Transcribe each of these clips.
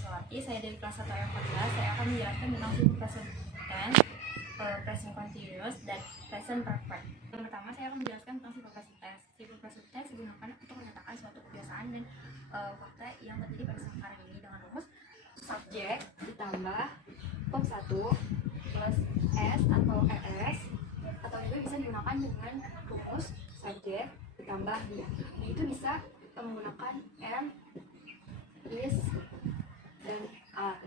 Selati, saya dari kelas 1 14. Saya akan menjelaskan tentang simple present tense, present continuous, dan present perfect. Yang pertama, saya akan menjelaskan tentang simple present tense. Simple present tense digunakan untuk menyatakan suatu kebiasaan dan fakta yang terjadi pada sekarang ini dengan rumus subjek ditambah verb 1 plus s atau es, atau juga bisa digunakan dengan rumus subjek ditambah dia. Itu bisa menggunakan am, is, dan are,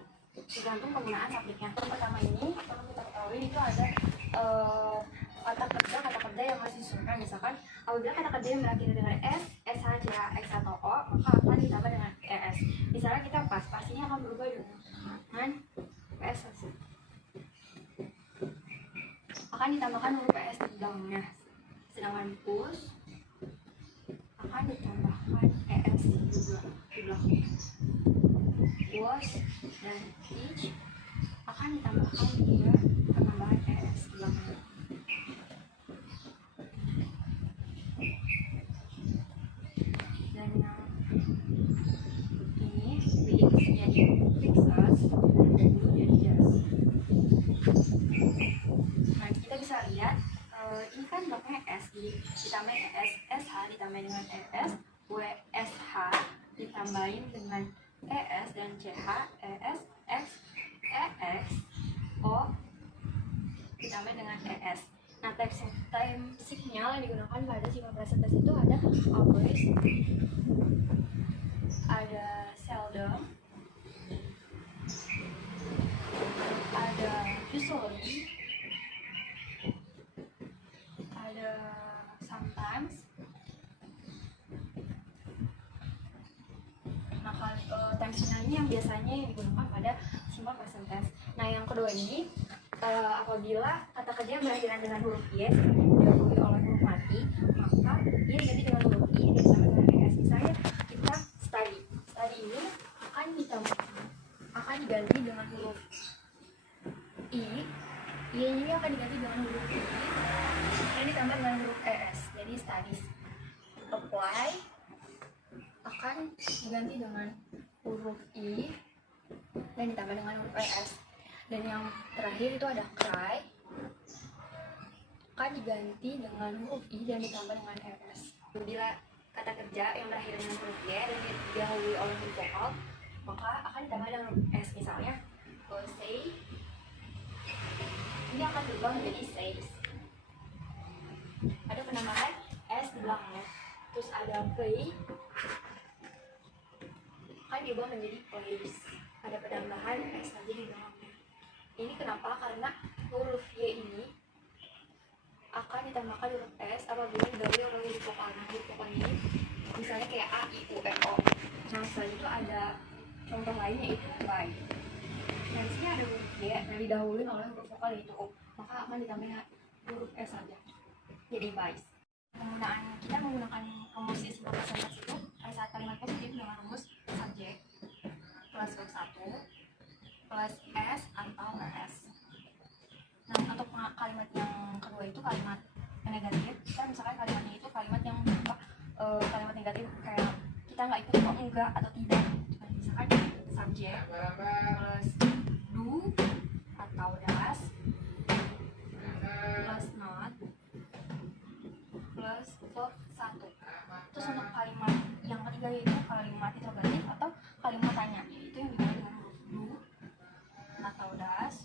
tergantung penggunaan subjeknya. Yang pertama ini perlu kita ketahui itu ada kata kerja yang harus disusunkan. Misalkan apabila kata kerja yang berakhir dengan s, sh, ch, x atau o, maka akan ditambah dengan es. Misalnya kita pastinya akan berubah dengan ps, akan ditambahkan huruf es di belakangnya. Sedangkan push akan ditambahkan es juga di belakangnya. Was dan teach akan ditambahkan juga penambahan es di belakangnya. Dan yang ini fix jadi fixes, dulu jadi just. Nah, kita bisa lihat ini kan belakangnya s, ditambah es, sh ditambah dengan es, wsh ditambahin dengan es, dan ch, es, x, ex, o ditambah dengan es. Nah, time signal yang digunakan pada simple present tense itu ada always, ada seldom, ada usually, ada sometimes. Nah, time signal ini yang biasanya yang digunakan pada simple present tense. Nah, yang kedua ini apabila kata kerja berakhiran dengan huruf y didahului oleh huruf mati, maka y diganti dengan huruf i dan sama dengan es. Misalnya kita study ini akan diganti dengan huruf i, y ini akan diganti dengan huruf i dan ditambah dengan huruf es, jadi studies. Apply akan diganti dengan huruf i dan ditambah dengan huruf es. Dan yang terakhir itu ada cry, akan diganti dengan huruf i dan ditambah dengan es. Bila kata kerja yang berakhir dengan huruf y dan didahului oleh huruf vokal, maka akan ditambah dengan huruf s. Misalnya say, ini akan berubah menjadi says, ada penambahan s di belakangnya. Terus ada play, akan diubah menjadi plays, ada penambahan s lagi di belakangnya. Ini kenapa? Karena huruf y ini akan ditambahkan huruf s apabila didahului oleh huruf vokal. Nah, huruf vokal ini misalnya kayak a, i, u, e, o. Nah, setelah itu ada contoh lainnya yaitu by. Nah, di sini ada huruf y yang didahului oleh huruf vokal yaitu o, maka akan ditambahkan huruf s saja, jadi by. Kita menggunakan rumus simple present tense itu pada saat kalimat positif dengan rumus subjek plus verb 1 plus s atau es. Nah, untuk kalimat yang kedua itu kalimat yang negatif. Kita misalkan kalimatnya itu kalimat yang berupa kalimat negatif kayak kita nggak ikut kok, enggak atau tidak. Misalkan subjek plus do atau does plus not plus verb 1. Terus untuk kalimat yang ketiga yaitu kalimat interrogatif atau kalimat tanya, itu yang dimulai dengan huruf do atau does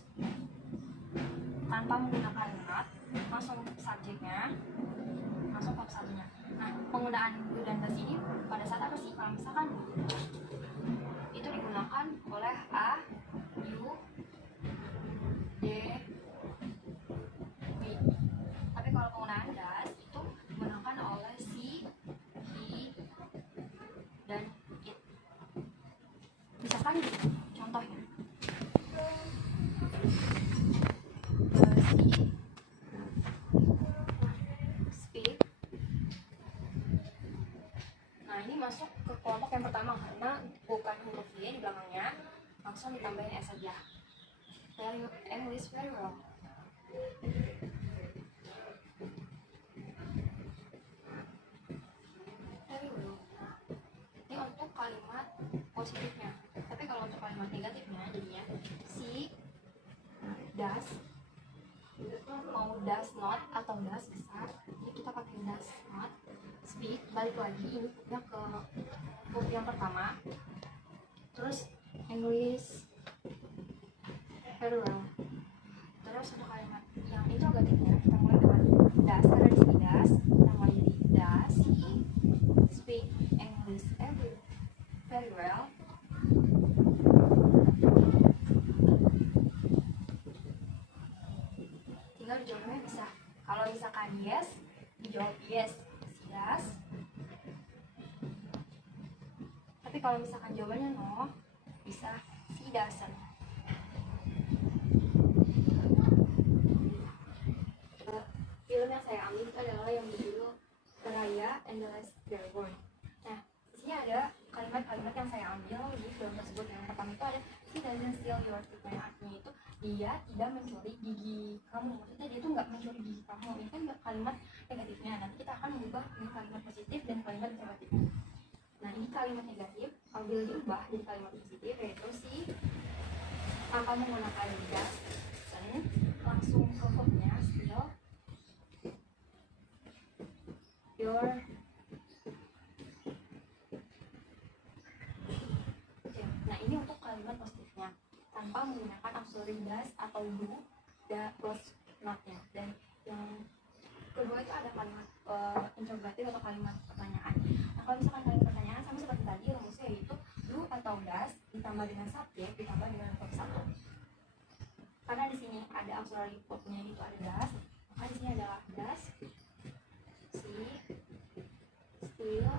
tanpa menggunakan not, langsung subjeknya, langsung verb 1-nya. Nah, penggunaan do dan does ini pada saat apa sih? Kalau misalkan itu digunakan oleh a, you, they, we. Tapi kalau penggunaan does itu digunakan oleh she, he, dan it. Misalkan contohnya speak. Nah, ini masuk ke kelompok yang pertama karena bukan huruf y di belakangnya, langsung ditambahin s saja. English very well. Very well. Ini untuk kalimat positifnya. Tapi kalau untuk kalimat mau does not atau does besar, jadi kita pakai does not. Speak, balik lagi ini verb ke verb yang pertama. Terus English very well. Terus untuk kalimat yang interrogatifnya kita mulai dengan does, karena di sini does, kita mulai dari does he speak English very well. Tinggal dijawabnya bisa. Kalau misalkan yes, dijawab yes, he does. Tapi kalau misalkan jawabannya no, bisa he doesn't. Film yang saya ambil itu adalah yang berjudul Raya and the Last Dragon. Nah, di sini ada kalimat-kalimat yang saya ambil di film tersebut. Yang pertama itu ada he doesn't steal your teeth. Artinya itu dia tidak mencuri gigi kamu. Maksudnya dia itu nggak mencuri gigi kamu. Ini kan kalimat negatifnya. Nanti kita akan mengubah ini kalimat positif dan kalimat negatifnya. Nah, ini kalimat negatif ambil diubah jadi kalimat positif, yaitu si tanpa menggunakan doesn't, langsung ke verbnya steal your. Oke, nah ini untuk kalimat positifnya tanpa menggunakan auxiliary does atau do plus not-nya. Dan yang kedua itu ada kalimat interrogatif atau kalimat pertanyaan. Nah, kalau misalkan kalimat pertanyaan sama seperti tadi rumusnya, yaitu do atau does ditambah dengan subjek ditambah dengan verb satu. Karena di sini ada auxiliary verb-nya itu ada does, maka di sini adalah does steal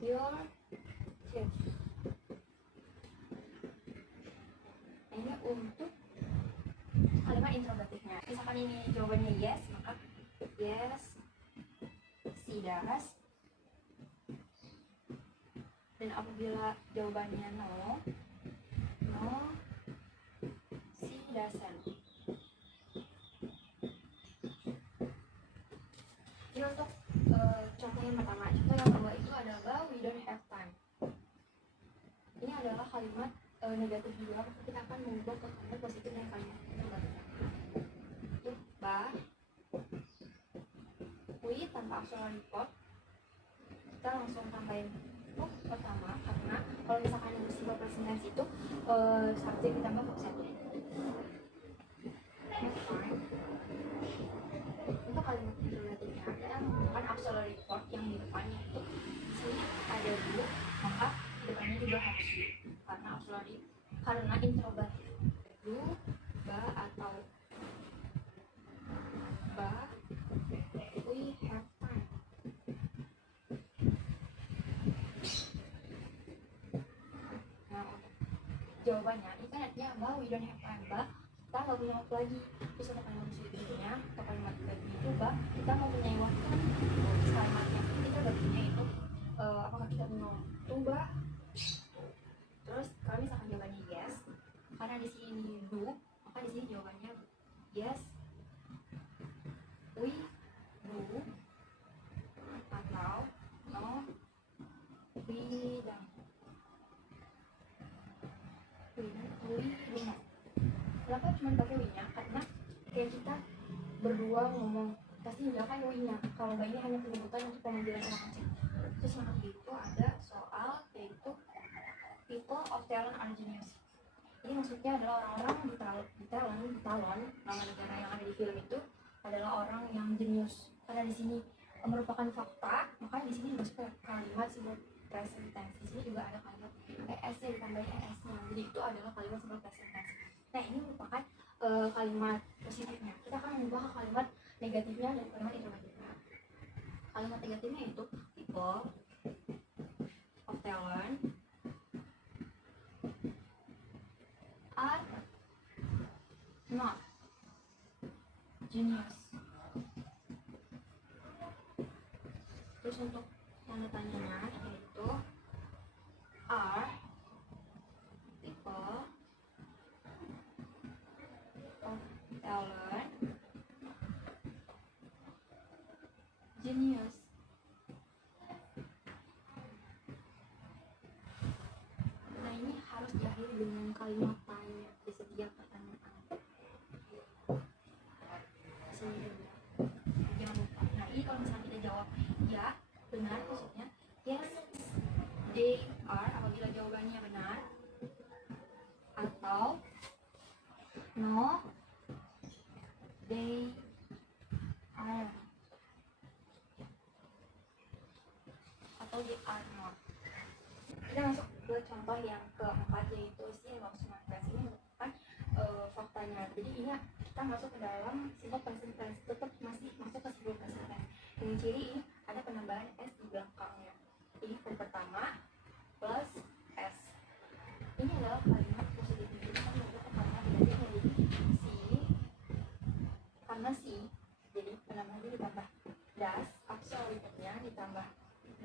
your teeth. Nah, ini untuk kalimat interrogatifnya. Misalkan ini jawabannya yes, maka yes she does. Dan apabila jawabannya no she doesn't. Ini untuk contoh yang pertama. Contoh yang kedua itu adalah we don't have time. Ini adalah kalimat negatif juga, maka kita akan mengubah ke kalimat positif dan kalimat negatif. Untuk we tanpa auxiliary verb, kita langsung tambahin verb pertama, karena kalau misalkan yang simple present tense itu subjek ditambah verb satu. Next time, untuk kalimat interrogatifnya kita menggunakan auxiliary verb yang di depannya itu di sini ada do, maka di depannya juga harus do karena auxiliary, karena interrogatif. Do, ba atau ba, we have time. Nah, untuk jawabannya ini kan artinya ba we don't have time. Ba kita nggak punya waktu lagi. Terus untuk kalimat berikutnya atau kalimat berikutnya itu ba kita mau punya waktu. Terus kalimatnya kita udah punya itu apakah kita punya waktu ba. Terus kalau misalkan jawabannya yes, karena di sini do, maka di sini jawabannya yes we do, atau no we don't. We do not. Kenapa cuma pakai we-nya? Karena kayak kita berdua ngomong pasti menggunakan we-nya. Kalau ba ini hanya penyebutan untuk pemanggilan orang asing. Terus yang itu ada soal yaitu people of talent are genius. Ini maksudnya adalah orang-orang di talent, nama negara yang ada di film itu adalah orang yang jenius. Karena di sini merupakan fakta, maka di sini masuk kalimat simple present tense. Di sini juga ada kalimat es-nya ditambah es-nya. Jadi itu adalah kalimat simple present tense. Nah, ini merupakan kalimat positifnya. Kita akan mengubah ke kalimat negatifnya dan kalimat interrogatifnya. Kalimat negatifnya itu people of talent are not genius. Terus untuk tanda tanyanya yaitu are people of talent genius. Nah, ini harus diakhiri dengan kalimat tanya di setiap pertanyaan. No, they are, atau they are not. Kita masuk ke contoh yang keempat, yaitu si emotional phrase. Ini merupakan faktanya. Jadi ini kita masuk ke dalam simple present tense, tetap masih masuk ke simple present tense. Dengan ciri ini ada penambahan s di belakangnya. Ini yang pertama plus s. Ini adalah kalimat positif. Kita membuat kalimat negatif menjadi si, karena si. Jadi penambahannya ditambah das, auxiliary-nya ditambah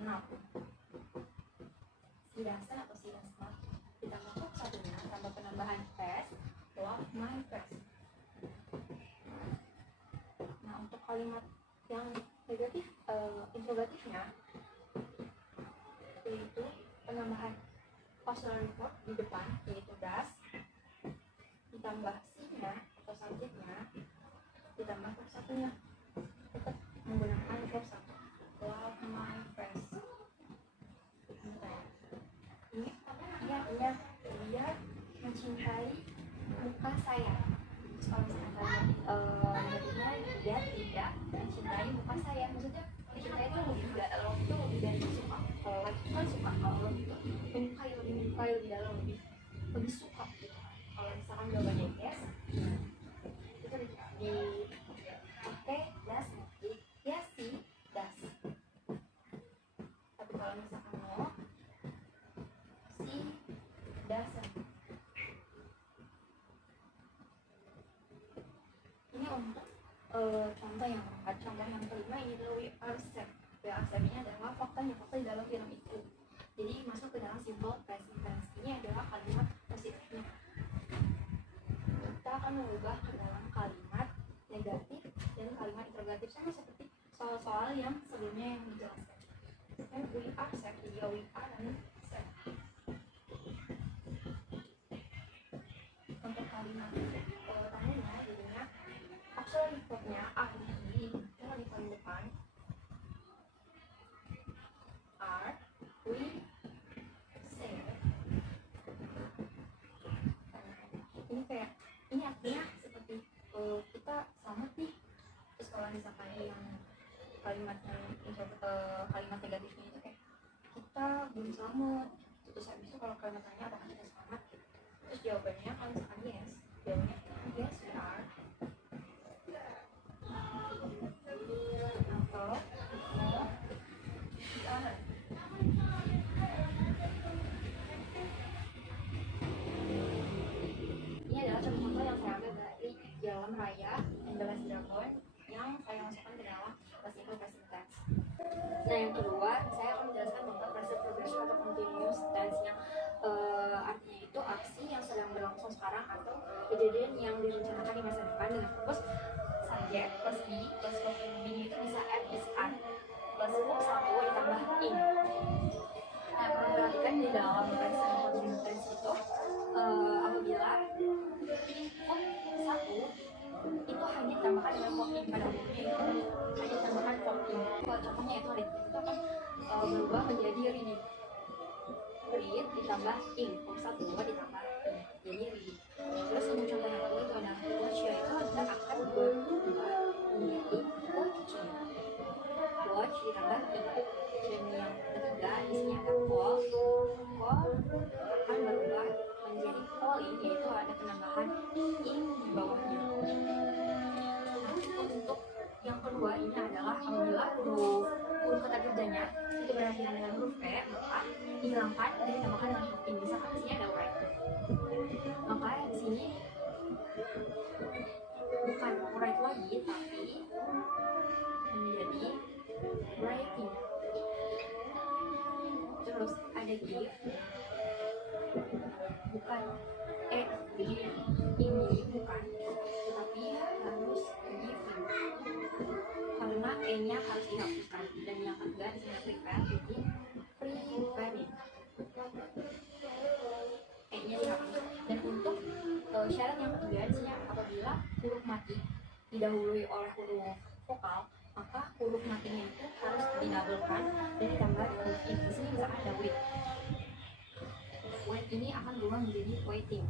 not. Si dasan atau si dasma ditambah verb satunya tambah penambahan s, love my friends. Nah, untuk kalimat yang negatif, interrogatifnya, yaitu penambahan auxiliary verb di depan, yaitu das, ditambah si-nya atau subjeknya, ditambah verb satunya, tetap menggunakan verb satu, love my friends. Ini artinya dia mencintai muka saya. Kalau misalkan negatifnya dia tidak mencintai muka saya, maksudnya mencintai itu lebih dalam, itu lebih dari suka. Kalau lagi kan suka, kalau itu menyukai lebih dalam, lebih suka gitu. Kalau misalkan jawabannya yes, itu dipakai das, ya si das. Tapi kalau misalkan no, si doesn't. Ini untuk contoh yang keempat. Contoh yang kelima ini adalah we accept. We accept ini adalah faktanya, fakta di dalam film itu. Jadi masuk ke dalam simple present tense. Ini adalah kalimat positifnya. Kita akan mengubah ke dalam kalimat negatif dan kalimat interrogatif, sama seperti soal-soal yang sebelumnya yang dijelaskan. And we accept, jadi we aren't accept. Untuk kalimat tandanya jadinya auxiliary verb-nya are di paling depan, are, we, say. Ini kayak, ini artinya seperti kita selamat nih. Terus kalau misalkan yang kalimat kalimat negatifnya itu kayak kita belum selamat. Terus habis itu kalau kalimat tanya apakah kita selamat, terus jawabannya kalau misalkan yes, jawabannya yes we are, atau no we aren't. Ini adalah contoh yang saya ambil dari Jalan Raya Indonesia Dragon yang saya masukkan ke dalam simple present tense. Nah, yang kedua saya akan menjelaskan tentang present progression atau continuous tense, yang artinya itu aksi yang sedang berlangsung sekarang atau kejadian yang direncanakan di masa depan dengan fokus subjek plus be plus verb be itu bisa at, is, are plus verb satu ditambah in. Nah, perhatikan di dalam present continuous tense itu apabila verb satu itu hanya ditambahkan dengan verb in, pada umumnya itu hanya ditambahkan verb in. Kalau contohnya itu read, itu akan berubah menjadi read ditambah in, verb satu ditambah in, jadi read. Terus untuk contoh yang kedua itu adalah watch, yaitu kita akan berubah menjadi watching, watch ditambah in. Dan yang ketiga isinya ada call akan berubah menjadi calling, yaitu ada penambahan in di bawahnya. Nah, untuk yang kedua ini adalah apabila huruf kata kerjanya itu berakhir dengan huruf P, maka dihilangkan dan ditambahkan dengan huruf in. Misalkan di sini ada write, maka di sini bukan write lagi tapi menjadi writing. Terus ada give, bukan ini bukan, tetapi harus giving karena e-nya harus dihapuskan. Dan yang ketiga di sini prepare, jadi preparing, e-nya dihapus. Dan untuk syarat yang ketiga di sini apabila huruf mati didahului oleh huruf vokal, maka huruf matinya itu harus didabelkan dan ditambah huruf in. Di sini misalkan ada wait, wait ini akan berubah menjadi waiting.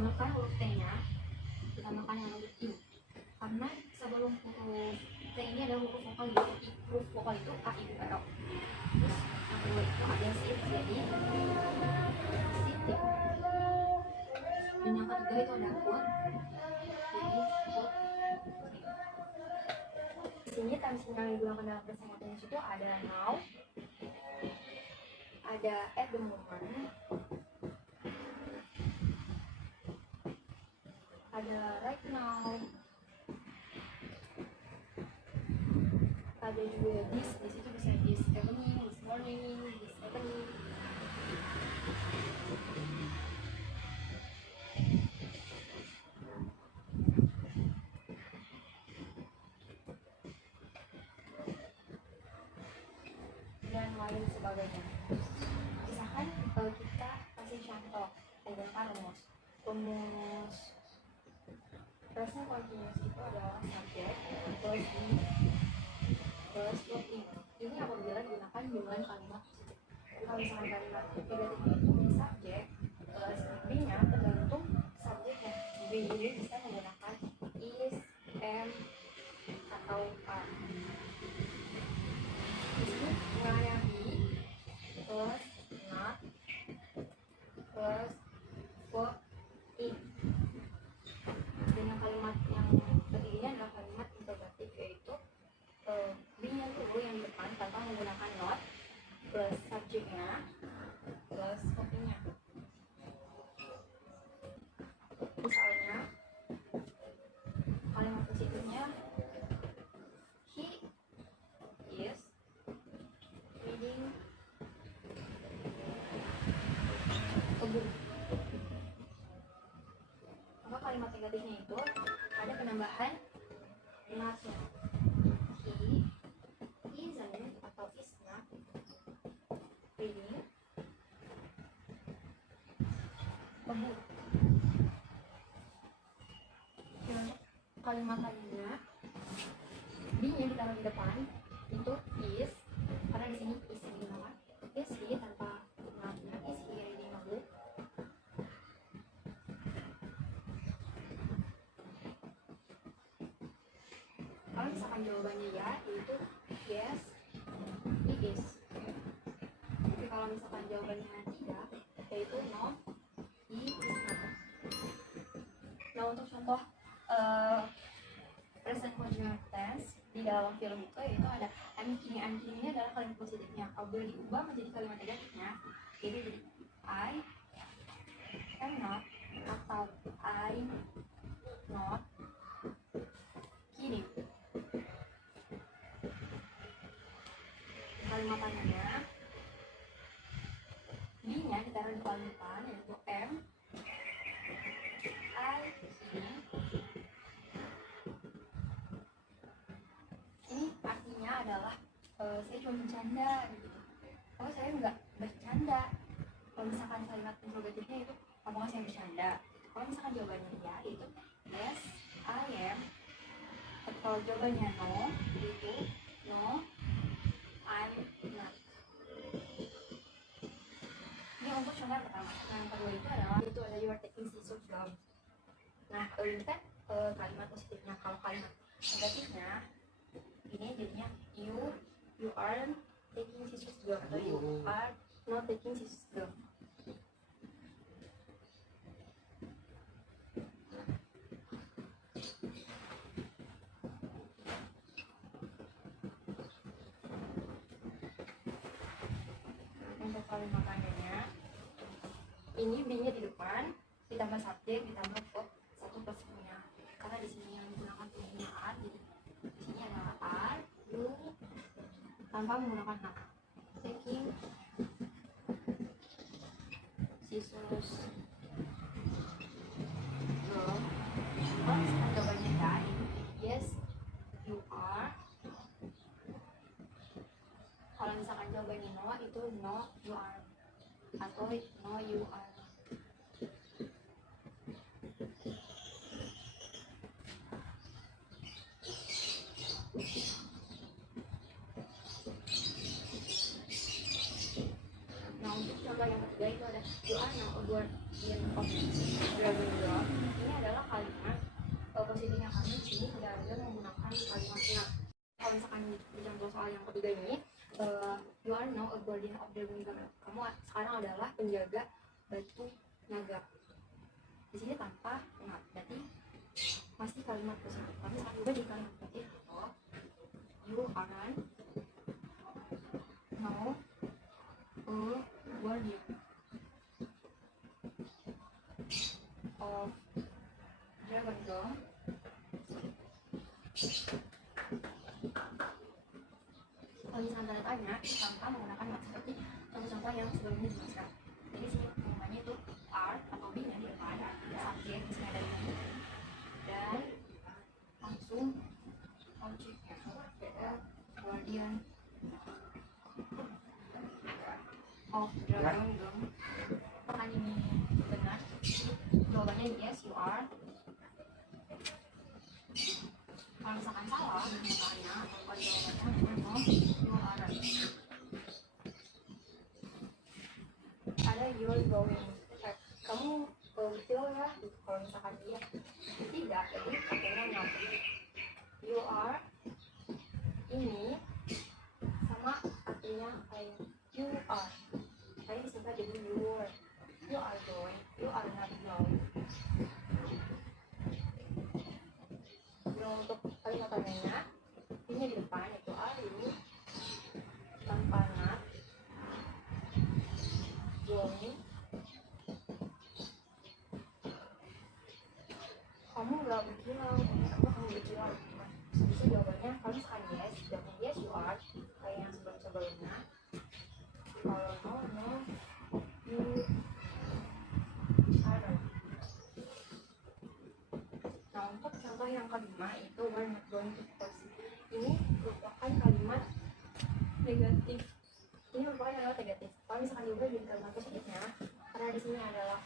menggunakan huruf T-nya, ditambahkan dengan huruf I. Karena sebelum huruf T ini ada huruf vokal gitu, huruf vokal itu A, I, U, E, O. Terus yang kedua itu ada sit, jadi sitting. Dan yang ketiga itu ada put, jadi put. Di sini tamsil yang digunakan dalam present continuous itu ada now, ada at the moment, ada right now, ada juga this, di situ bisa this evening, this morning, this evening. Dan lain sebagainya. Misalkan kita kasih contoh dengan rumus present continuous itu adalah subject plus be plus verb in. Ini apabila digunakan dengan kalimat positif. Kalau misalkan kalimat negatifnya itu subject plus be-nya tergantung subjeknya. Be ini bisa menggunakan is, am, atau are. Di sini mulai be plus not plus verb in. Dengan kalimat yang ketiganya adalah kalimat interrogatif, yaitu be-nya dulu yang di depan tanpa menggunakan not plus subjeknya plus verb-nya. Misalnya kalimat positifnya he is reading a book. Maka kalimat negatifnya itu ada penambahan not-nya. He isn't atau is not reading a book. Kalimat lainnya be-nya ditaruh di depan itu is, karena di sini is digunakan. Is he tanpa not-nya, is he reading a book. Kalau misalkan jawabannya ya, itu yes, he is. Tapi kalau misalkan jawabannya tidak, yaitu no, he is not. Nah, untuk contoh present continuous tense di dalam film itu ada I'm kidding ini adalah kalimat positifnya. Apabila diubah menjadi kalimat negatifnya, jadi I am not atau I'm not kidding. Kalimat tanyanya be-nya ditaruh di paling depan, yaitu am I kidding. Ini artinya adalah saya cuma bercanda gitu. Kalau saya nggak bercanda. Kalau misalkan kalimat interrogatifnya itu apakah saya bercanda? Kalau misalkan jawabannya ya, itu yes I am. Atau jawabannya no, itu no I'm not. Ini untuk contoh yang pertama. Nah, yang kedua itu adalah you are taking scissors down. Nah, ini kan kalimat positifnya. Kalau kalimat negatifnya ini jadinya you are taking scissors down atau you are not taking scissors down. Untuk kalimat tanyanya ini be-nya di depan ditambah subjek ditambah verb satu plus punya, karena di sini yang menggunakan penggunaan, jadi di sini adalah are you tanpa menggunakan not. Taking scissors down. Kalau misalkan jawabannya ya, itu yes you are. Kalau misalkan jawabannya no, itu no you are atau no you are. Nah, untuk contoh yang ketiga itu ada you are now a bird. Year of Dragon Dog. Ini adalah kalimat positifnya kami di sini tidak ada menggunakan kalimatnya. Kalau misalkan dicontoh soal yang ketiga ini, you are now a guardian of Dragon Dog. Kamu sekarang adalah penjaga batu naga. Di sini tanpa not, berarti masih kalimat positif. Kami sekarang juga di kalimat positif. You are now a guardian of Dragon Dog. Kalau misalkan tanda tanya tanpa menggunakan not seperti contoh-contoh yang sebelumnya dijelaskan. Jadi sini penggunaannya itu are atau be nya di depan, subjek di sini ada ini, dan langsung objeknya beda guardian of Dragon Dog. Apakah ini benar? Jawabannya yes, you are. Kalau misalkan salah, misalnya atau jawabannya no, you aren't. Ada you're going, kamu betul ya. Kalau misalkan dia tidak, jadi pakainya not. You are ini sama artinya kayak you are, kayak disingkat jadi you are going, you are not going. Untuk kalimat tandanya ini di depan itu are you, tanpa not, going. Kamu gak berkilau, kamu berkilau. Bisa jawabannya kalau misalkan yes, jawabannya yes you are, kayak yang sebelumnya. Kalau no, you aren't. Nah, untuk contoh yang kelima itu we're not going to proceed. Ini merupakan kalimat negatif. Ini merupakan kalimat negatif. Kalau misalkan juga jadi kalimat positifnya, karena di sini adalah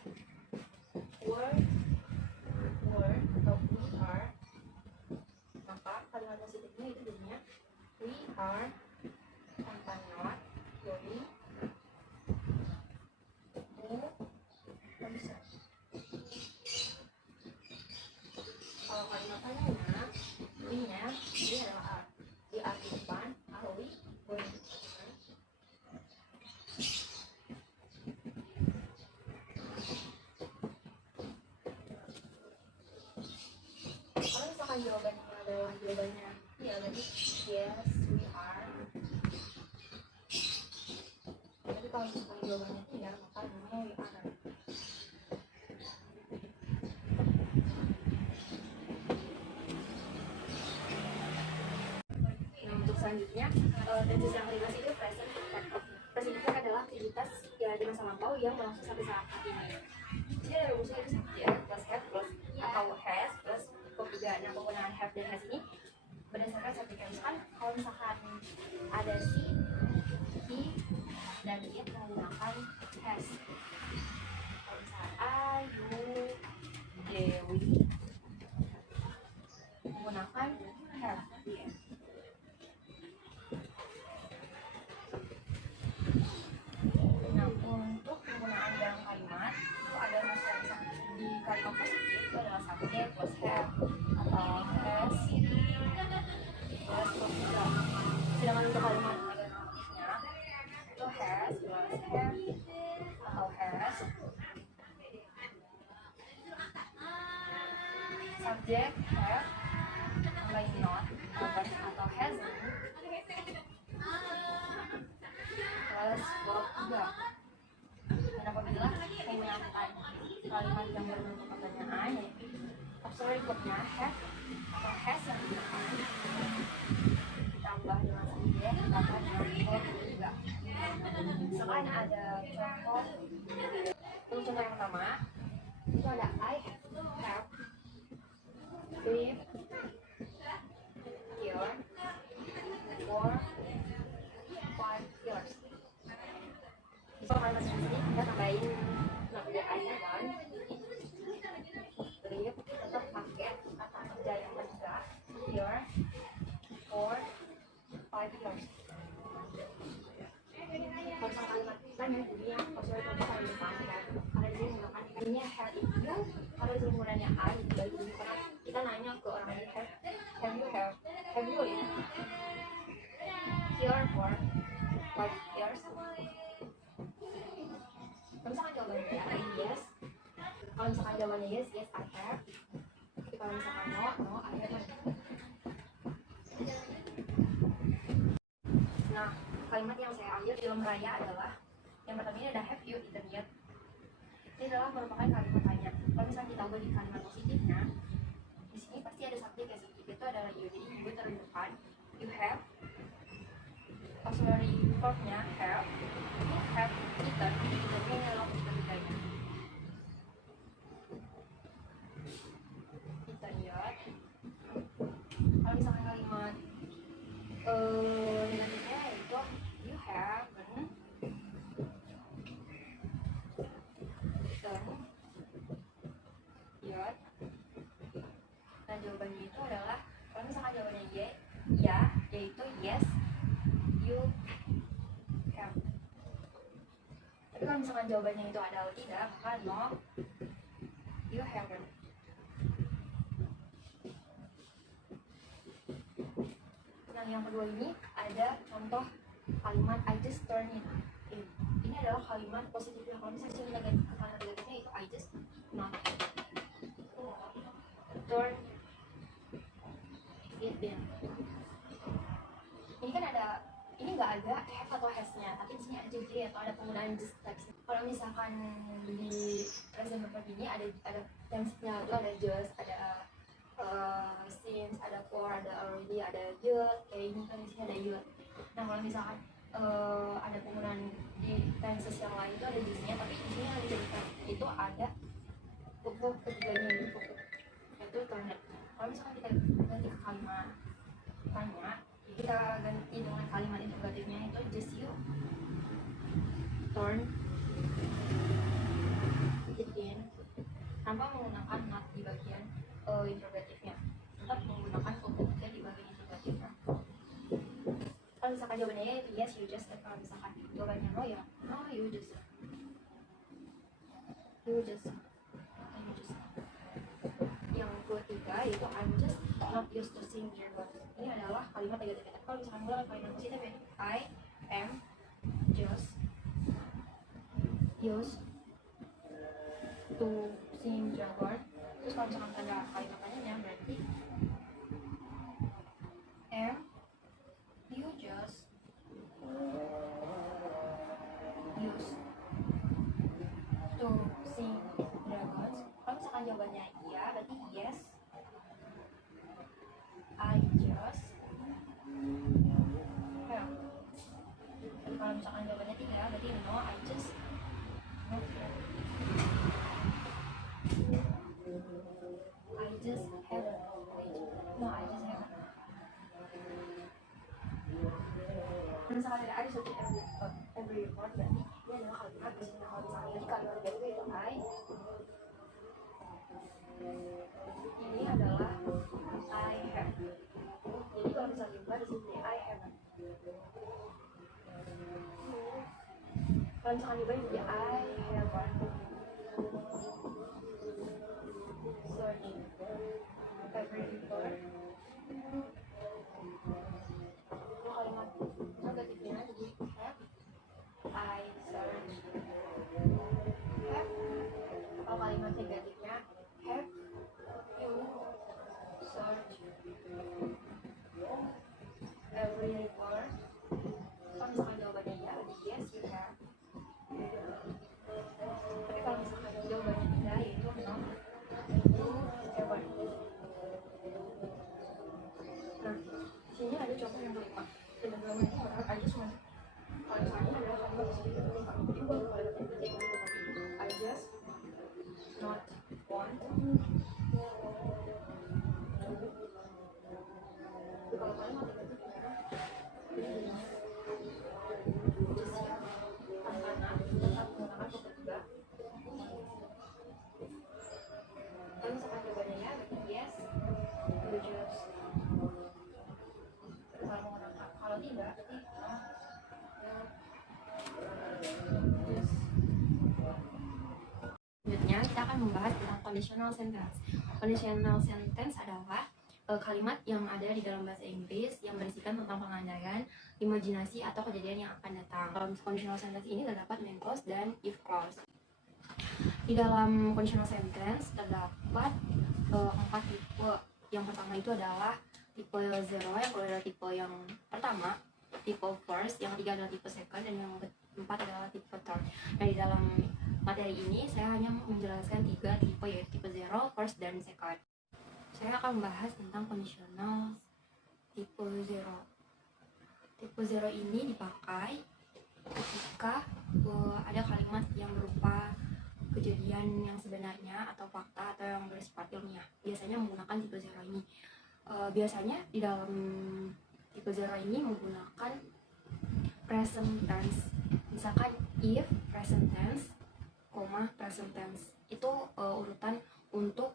were atau we are, maka kalimat positifnya itu jadinya we are tanpa not going to bisa. Kalau kalimat tandanya we nya ini adalah are, we are di depan, are we going to. Kalau misalkan jawabannya adalah jawabannya ya berarti yes we are. Tapi kalau misalkan jawabannya tidak, maka no we aren't. Nah, untuk selanjutnya tenses yang kelima itu present perfect. Present perfect adalah aktivitas ya di masa lampau yang berlangsung sampai saat ini. Jadi ada rumusnya itu subject plus have plus atau has plus verb juga. Nah, penggunaan have dan has ini berdasarkan subjek. Misalkan kalau misalkan ada si, he, dan it menggunakan has. Kalau misalkan Ayu, Dewi menggunakan have. Nah, untuk penggunaan dalam kalimat itu ada masalah di kalimat positif itu adalah subjek plus have atau has plus verb juga. Sedangkan untuk kalimat negatifnya itu has plus have atau has, subjek have tambah not atau hasn't plus verb juga. Dan apabila menggunakan kalimat yang berbentuk pertanyaan yaitu auxiliary verbnya have atau has yang di depan ditambah dengan subjek ditambah dengan verb juga. Misalkan ada contoh, untuk contoh yang pertama itu ada I have lived here for 5 years. Bisa kalimat di sini kita tambahin pekerjaannya kan, live tetap pakai kata kerja yang ketiga here for 5 years. Kalau kalimat tanya jadi yang auxiliary verbnya paling depan kan, karena di sini menggunakan Artinya have you, kalau penggunaannya I dibagi dulu karena kita nanya ke orang lain have you lived here for 5 years. Kalau misalkan jawabannya yes, kalau misalkan jawabannya yes I have. Tapi kalau misalkan no I haven't. Nah, kalimat yang saya ambil di raya adalah yang pertama ini ada have you eaten yet. Ini adalah merupakan kalimat tanya. Kalau misalnya kita ubah di kalimat positifnya, di sini pasti ada subjek ya. Subjek itu adalah you. Jadi you taruh di depan. You have. Auxiliary verbnya have. You have eaten. Eaten-nya ini adalah positif ketiganya. Eaten yet. Kalau misalkan kalimat negatifnya itu you haven't eaten yet. Nah, jawabannya itu adalah kalau misalkan jawabannya ya, yaitu yes you have. Tapi kalau misalkan jawabannya itu adalah tidak, maka no you haven't. Nah, yang kedua ini ada contoh kalimat I just turn it in. Ini adalah kalimat positifnya. Kalau misalnya kita ganti ke kalimat negatifnya itu I just not turn it in. Ini kan ada, ini nggak ada have atau has-nya, tapi di sini ada jadi atau ada penggunaan just text. Kalau misalkan di present perfect ini ada tense-nya itu ada just, ada since, ada for, ada already, ada just. Kayak ini kan di sini ada yet. Nah, kalau misalkan ada penggunaan di tenses yang lain itu ada just-nya, tapi di sini yang dijadikan itu ada verb ketiganya itu turn it. Kalau misalkan kita ganti ke kalimat tanya, kita ganti dengan kalimat interrogatifnya itu just you turn it in tanpa menggunakan not di bagian interrogatifnya, tetap menggunakan verb ketiga di bagian interrogatifnya. Kalau misalkan jawabannya itu yes you just, kalau misalkan jawabannya no ya no you just. Yang ketiga yaitu I'm just not used to seeing your work. Ini adalah kalimat negatif. Kalau misalkan menggunakan kalimat positif ya I am just used to seeing your work. Terus kalau misalkan tanda kalimat tanyanya berarti am you just used to sing dragons. Kalau misalkan jawabannya iya berarti yes I just have. Kalau misalkan jawabannya tidak berarti no I just not have. I just have. No I just have. Kalau misalkan ada I subject every report berarti ini adalah kalimat positif. Kalau misalkan jadi kalimat negatif itu ini adalah I have. Jadi kalau misalnya diubah di sini I haven't. Kalau misalkan diubah jadi I haven't searching every report. Kalau kalimat negatifnya jadi have I search have. Kalau kalimat negatifnya have you search every report. Kalau misalkan jawabannya ya berarti yes you have. Tapi kalau misalkan jawabannya tidak yaitu no you haven't. Nah, di sini ada contoh yang kelima. Dan dalam ini adalah I just want. Kalau misalnya adalah kalimat positif yang kelima. Ini bukan kalimat yang ketiga. I just not want to. Kalau kalimat negatifnya tetap menggunakan verb ketiga. Kalau misalkan jawabannya ya berarti yes you just. Kalau menggunakan, kalau tidak berarti no you just. Selanjutnya kita saya akan membahas tentang conditional sentence. Conditional sentence adalah kalimat yang ada di dalam bahasa Inggris yang berisikan tentang pengandaian, imajinasi, atau kejadian yang akan datang. Dalam conditional sentence ini terdapat main clause dan if clause. Di dalam conditional sentence terdapat 4 tipe. Yang pertama itu adalah tipe 0, yang kedua adalah tipe yang pertama, tipe first, yang ketiga adalah tipe second, dan yang keempat adalah tipe third. Nah, di dalam materi ini saya hanya menjelaskan 3 tipe, yaitu tipe 0, first, dan second. Saya akan membahas tentang conditional tipe 0. Tipe 0 ini dipakai ketika ada kalimat yang berupa kejadian yang sebenarnya atau fakta atau yang bersifat ilmiah. Biasanya menggunakan tipe 0 ini. Biasanya di dalam tipe 0 ini menggunakan present tense. Misalkan if, present tense, present tense. Itu urutan untuk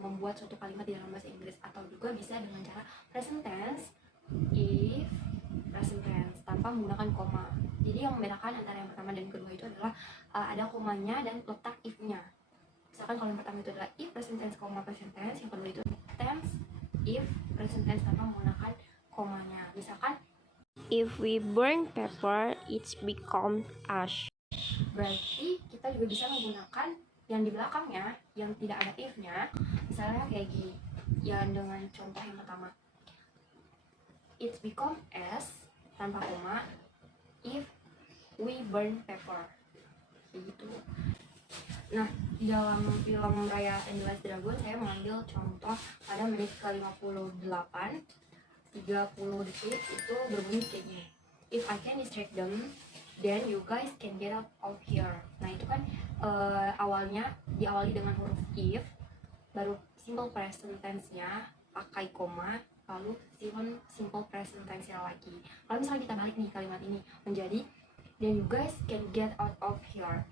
membuat suatu kalimat di dalam bahasa Inggris, atau juga bisa dengan cara present tense, if, present tense tanpa menggunakan koma. Jadi yang membedakan antara yang pertama dan kedua itu adalah ada komanya dan letak if-nya. Misalkan kalau yang pertama itu adalah if, present tense, present tense. Yang kedua itu tense, if, present tense tanpa menggunakan komanya. Misalkan if we burn paper, it's become ash. Berarti kita juga bisa menggunakan yang di belakangnya yang tidak ada if-nya. Misalnya kayak gini, yang dengan contoh yang pertama, it's become ash tanpa koma if we burn paper, kayak gitu. Nah, di dalam film Raya Endless Dragon saya mengambil contoh pada menit ke-58 30 detik itu berbunyi kayak gini, if I can distract them, then you guys can get out of here. Nah, itu kan awalnya diawali dengan huruf if, baru simple present tense-nya pakai koma, lalu simple present tense-nya lagi. Kalau misalnya kita balik nih kalimat ini menjadi then you guys can get out of here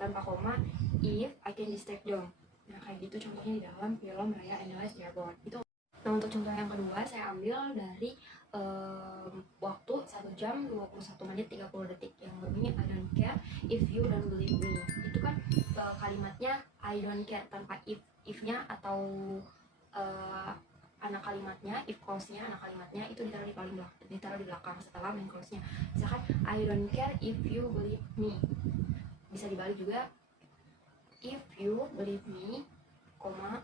tanpa koma, if I can distract them. Nah, kayak gitu contohnya di dalam film Raya Endless Dragon itu. Nah, untuk contoh yang kedua saya ambil dari waktu 1 jam 21 menit 30 detik yang berbunyi I don't care if you don't believe me. Itu kan kalimatnya I don't care tanpa if-nya atau anak kalimatnya, if clause-nya, anak kalimatnya itu ditaruh di paling belakang, ditaruh di belakang setelah main clause-nya. Misalkan I don't care if you believe me. Bisa dibalik juga, if you believe me,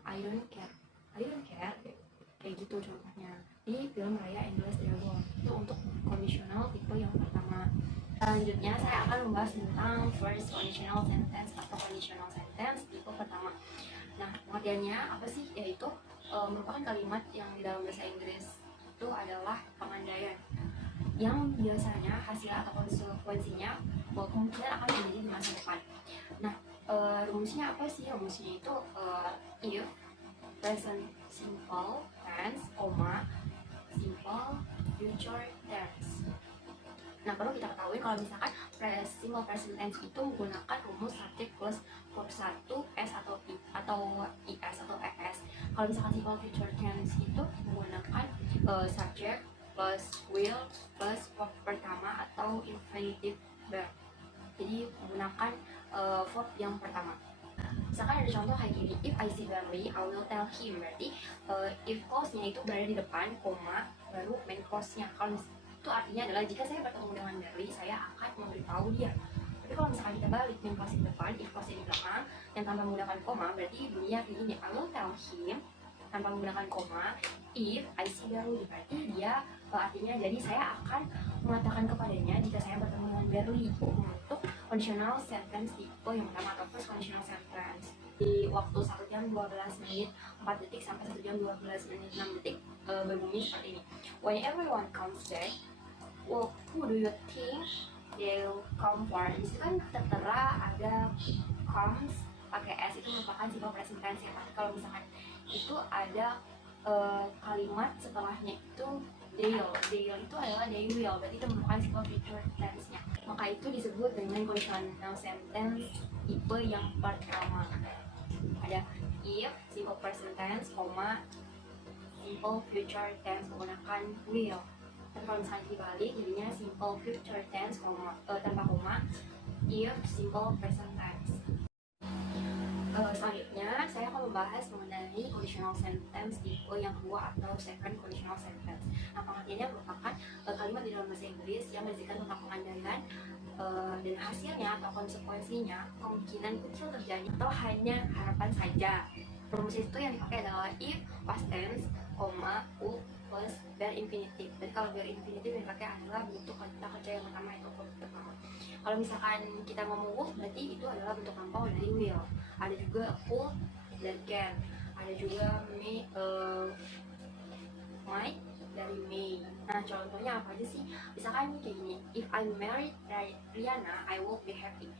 I don't care. I don't care. Kayak gitu contohnya di film Raya Endless Dragon. Itu untuk conditional tipe yang pertama. Selanjutnya saya akan membahas tentang first conditional sentence atau conditional sentence tipe pertama. Nah, pengertiannya apa sih? Yaitu merupakan kalimat yang di dalam bahasa Inggris itu adalah pengandaian yang biasanya hasil atau konsekuensinya kemungkinan akan terjadi di masa depan. Nah, rumusnya apa sih? Rumusnya itu if, present simple tense, simple future tense. Nah, perlu kita ketahui kalau misalkan simple present tense itu menggunakan rumus subject plus verb 1 s atau i atau is atau es. Kalau misalkan simple future tense itu menggunakan subject plus will plus verb pertama atau infinitive verb. Jadi menggunakan verb yang pertama. Misalkan ada contoh kayak gini, if I see Barry, I will tell him. Berarti if clause-nya itu berada di depan, koma, baru main clause-nya. Kalau itu artinya adalah jika saya bertemu dengan Barry, saya akan memberitahu dia. Tapi kalau misalkan kita balik main clause di depan, if clause di belakang, yang tanpa menggunakan koma, berarti bunyinya kayak gini, I will tell him, tanpa menggunakan koma, if I see Barry. Berarti dia artinya jadi saya akan mengatakan kepadanya jika saya bertemu dengan Barry. Untuk conditional sentence tipe yang pertama atau first conditional sentence di waktu 1 jam 12 menit 4 detik sampai 1 jam 12 menit 6 detik berbunyi seperti ini. When everyone comes back, well, who do you think they'll come for? Di situ kan tertera ada comes pakai s, itu merupakan simple present tense ya. Tapi kalau misalkan itu ada kalimat setelahnya itu they'll itu adalah they will, berarti itu merupakan simple future tense-nya. Maka itu disebut dengan conditional sentence tipe yang pertama. Ada if, simple present tense, simple future tense menggunakan will. Dan kalau misalnya dibalik jadinya simple future tense, tanpa koma, if, simple present tense. Nah, untuk conditional sentence tipe yang kedua, yaitu conditional sentence tipe yang pertama. Ada if, simple present tense, simple future tense, menggunakan will. Dan kalau misalnya dibalik jadinya simple future tense, tanpa koma, if, simple present tense, simple future tense, menggunakan will. Dan kalau misalnya dibalik jadinya simple future tense, Selanjutnya, saya akan membahas mengenai conditional sentence tipe yang kedua atau second conditional sentence. Nah, pengertiannya merupakan kalimat di dalam bahasa Inggris yang menjelaskan tentang pengandaian dan hasilnya atau konsekuensinya kemungkinan kecil terjadi atau hanya harapan saja. Rumus itu yang dipakai adalah if, past tense, would plus bare infinitive. Jadi kalau bare infinitive yang dipakai adalah bentuk kata kerja yang pertama, itu pertama. Kalau misalkan kita ngomong would, berarti itu adalah bentuk lampau dari will. Ada juga could dan can. Ada juga might dari may. Nah, contohnya apa aja sih? Misalkan kayak gini, if I married Rihanna, I will be happy.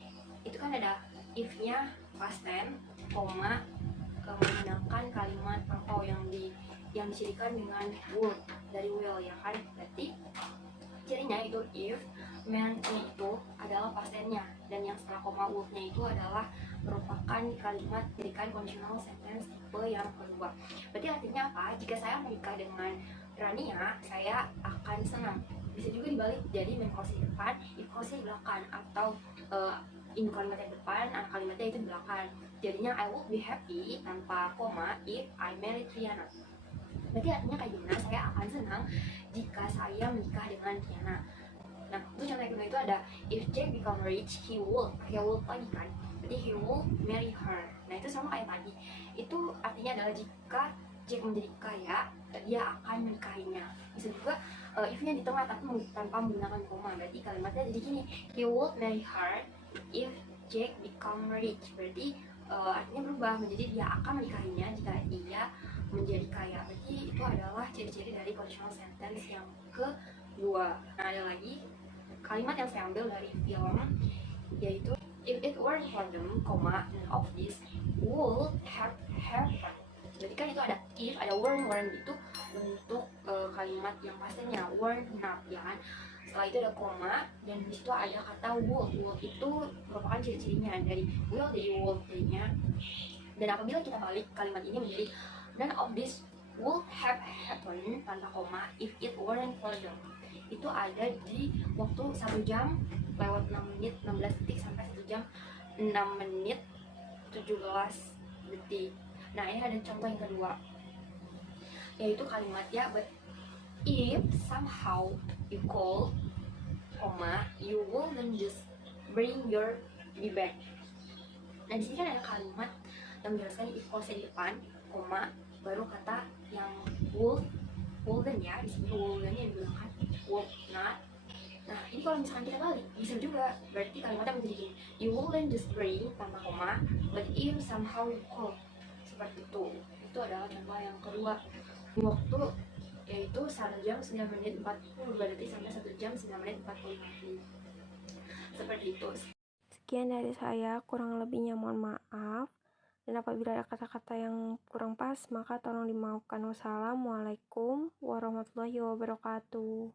Itu kan ada if-nya past tense, koma, menggunakan kalimat atau yang dicirikan dengan would dari will, ya kan? Berarti cirinya itu if, married-nya itu adalah past tense-nya, dan yang setelah koma would-nya itu adalah merupakan kalimat berikan conditional sentence tipe yang kedua. Berarti artinya apa? Jika saya menikah dengan Rania, saya akan senang. Bisa juga dibalik jadi main clause di depan, if clause di belakang, atau in kalimatnya depan, kalimatnya itu di belakang. Jadinya I will be happy tanpa koma if I married Rihanna. Berarti artinya kayak gimana? Saya akan senang jika saya menikah dengan Rihanna. Nah, itu contoh yang kedua itu ada if Jack become rich, he will lagi kan. Jadi he will marry her. Nah, itu sama kayak tadi. Itu artinya adalah jika Jack menjadi kaya, dia akan menikahinya. Bisa juga if-nya di tengah tapi tanpa menggunakan koma. Berarti kalimatnya jadi gini, he will marry her if Jack become rich. Berarti artinya berubah menjadi dia akan menikahinya jika ia menjadi kaya. Berarti itu adalah ciri-ciri dari conditional sentence yang kedua. Nah, ada lagi kalimat yang saya ambil dari film, yaitu if it weren't for them, none of this would have happened. Jadi kan itu ada if, ada weren't gitu untuk kalimat yang pastinya weren't not, ya kan? Setelah itu ada koma, dan di situ ada kata would itu merupakan ciri-cirinya dari will jadi would jadinya. Dan apabila kita balik kalimat ini menjadi none of this would have happened tanpa koma if it weren't for them, itu ada di waktu 1 jam lewat 6 menit 16 detik sampai 1 jam 6 menit 17 detik. Nah, ini ada contoh yang kedua, yaitu kalimatnya but if somehow you call, you wouldn't just bring your baby back. Nah, di sini kan ada kalimat yang menjelaskan if clause di depan, baru kata yang wouldn't, ya di sini wouldn't yang digunakan would not. Nah, ini kalau misalkan kita balik bisa juga, berarti kalimatnya menjadi gini, you wouldn't just bring tanpa koma but if somehow you call. Seperti itu adalah contoh yang kedua. Waktu yaitu 1 jam 9 menit 42 detik sampai 1 jam 9 menit 45 detik. Seperti itu. Sekian dari saya, kurang lebihnya mohon maaf. Dan apabila ada kata-kata yang kurang pas, maka tolong dimaafkan. Wassalamualaikum warahmatullahi wabarakatuh.